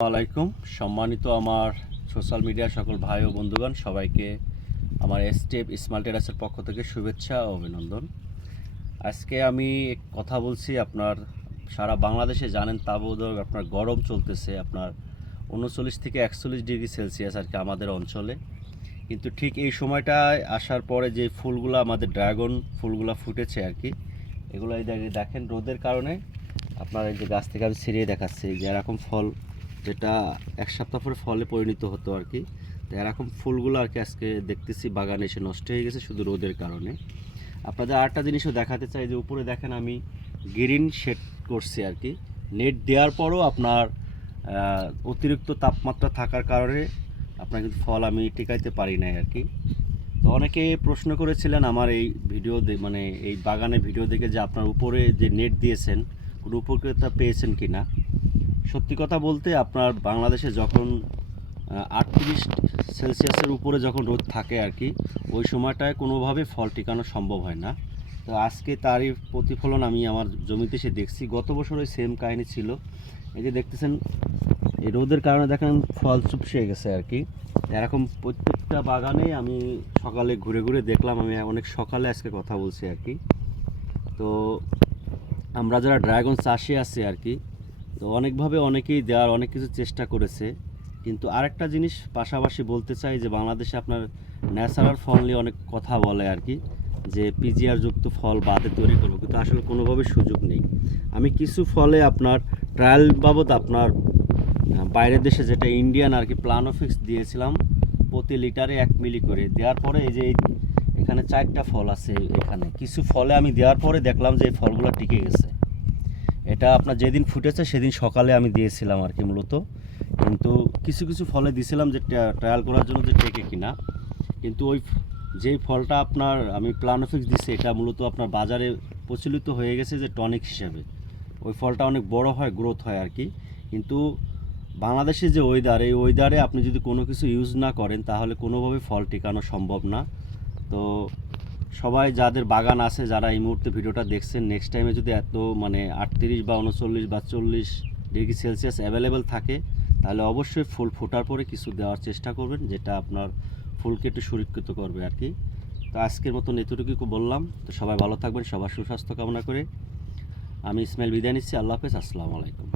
আলাইকুম। সম্মানিত আমার সোশ্যাল মিডিয়া সকল ভাই ও বন্ধুগণ, সবাইকে আমার এসটেপ স্মার্ট টেরাসের পক্ষ থেকে শুভেচ্ছা ও অভিনন্দন। আজকে আমি কথা বলছি, আপনার সারা বাংলাদেশে জানেন তাবোধক আপনার গরম চলতেছে, আপনার উনচল্লিশ থেকে একচল্লিশ ডিগ্রি সেলসিয়াস আর কি আমাদের অঞ্চলে। কিন্তু ঠিক এই সময়টায় আসার পরে যে ফুলগুলো, আমাদের ড্রাগন ফুলগুলো ফুটেছে আর কি এগুলো দেখেন রোদের কারণে। আপনার এই যে গাছ থেকে আমি ছিঁড়িয়ে দেখাচ্ছি, যে এরকম ফল যেটা এক সপ্তাহ পরে ফলে পরিণত হতো আর কি। তো এরকম ফুলগুলো আর কি আজকে দেখতেছি, বাগানে এসে নষ্ট হয়ে গেছে শুধু রোদের কারণে। আপনাদের আরেকটা জিনিসও দেখাতে চাই যে, উপরে দেখেন আমি গ্রিন শেড করছি আর কি। নেট দেওয়ার পরও আপনার অতিরিক্ত তাপমাত্রা থাকার কারণে আপনার কিন্তু ফল আমি টিকাইতে পারি নাই আর কি। তো অনেকে প্রশ্ন করেছিলেন আমার এই ভিডিও মানে এই বাগানে ভিডিও দেখে যে আপনার উপরে যে নেট দিয়েছেন, কোনো উপকৃতা পেয়েছেন কি না সত্যি কথা বলতে আপনার বাংলাদেশে যখন আটত্রিশ সেলসিয়াসের উপরে যখন রোদ থাকে আর কি, ওই সময়টায় কোনোভাবে ফল টিকানো সম্ভব হয় না। তো আজকে তারই প্রতিফলন আমি আমার জমিতে এসে দেখছি। গত বছর ওই সেম কাহিনী ছিল। এই যে দেখতেছেন, এই রোদের কারণে দেখেন ফল চুপসে গেছে আর কি। এরকম প্রত্যেকটা বাগানে আমি সকালে ঘুরে ঘুরে দেখলাম, আমি অনেক সকালে আজকে কথা বলছি আর কি। তো আমরা যারা ড্রাগন চাষি আছি আর কি তো অনেকভাবে অনেকেই দেওয়ার অনেক কিছু চেষ্টা করেছে। কিন্তু আরেকটা জিনিস পাশাপাশি বলতে চাই যে, বাংলাদেশে আপনার ন্যাচারাল ফল নিয়ে অনেক কথা বলে আর কি, যে পিজিআর যুক্ত ফল বাদে তৈরি করব। কিন্তু আসলে কোনোভাবে সুযোগ নেই। আমি কিছু ফলে আপনার ট্রায়াল বাবদ আপনার বাইরের দেশে যেটা ইন্ডিয়ান আর কি প্লানোফিক্স দিয়েছিলাম, প্রতি লিটারে এক মিলি করে। দেওয়ার পরে এই যে এখানে চারটা ফল আছে এখানে। কিছু ফলে আমি দেওয়ার পরে দেখলাম যে এই ফলগুলো টিকে গেছে। এটা আপনার যেদিন ফুটেছে সেদিন সকালে আমি দিয়েছিলাম আর কি মূলত। কিন্তু কিছু কিছু ফলে দিয়েছিলাম যে ট্রায়াল করার জন্য যে টেকে কিনা। কিন্তু ওই যেই ফলটা আপনার আমি প্লানোফিক্স দিছি, এটা মূলত আপনার বাজারে প্রচলিত হয়ে গেছে যে টনিক হিসেবে। ওই ফলটা অনেক বড় হয়, গ্রোথ হয় আর কি। কিন্তু বাংলাদেশে যে ওয়েদার, এই ওয়েদারে আপনি যদি কোনো কিছু ইউজ না করেন, তাহলে কোনোভাবে ফল টিকানো সম্ভব না। তো সবাই যাদের বাগান আছে, যারা এই মুহূর্তে ভিডিওটা দেখছেন নেক্সট টাইমে যদি এত মানে আটত্রিশ বা উনচল্লিশ বা চল্লিশ ডিগ্রি সেলসিয়াস অ্যাভেলেবেল থাকে, তাহলে অবশ্যই ফুল ফোটার পরে কিছু দেওয়ার চেষ্টা করবেন, যেটা আপনার ফুলকে একটু সুরক্ষিত করবে আর কি। তো আজকের মতন এতটুকু বললাম। তো সবাই ভালো থাকবেন, সবার সুস্বাস্থ্য কামনা করে। আমি ইসমাইল বিদায় নিচ্ছি, আল্লাহ হাফেজ, আসসালামু আলাইকুম।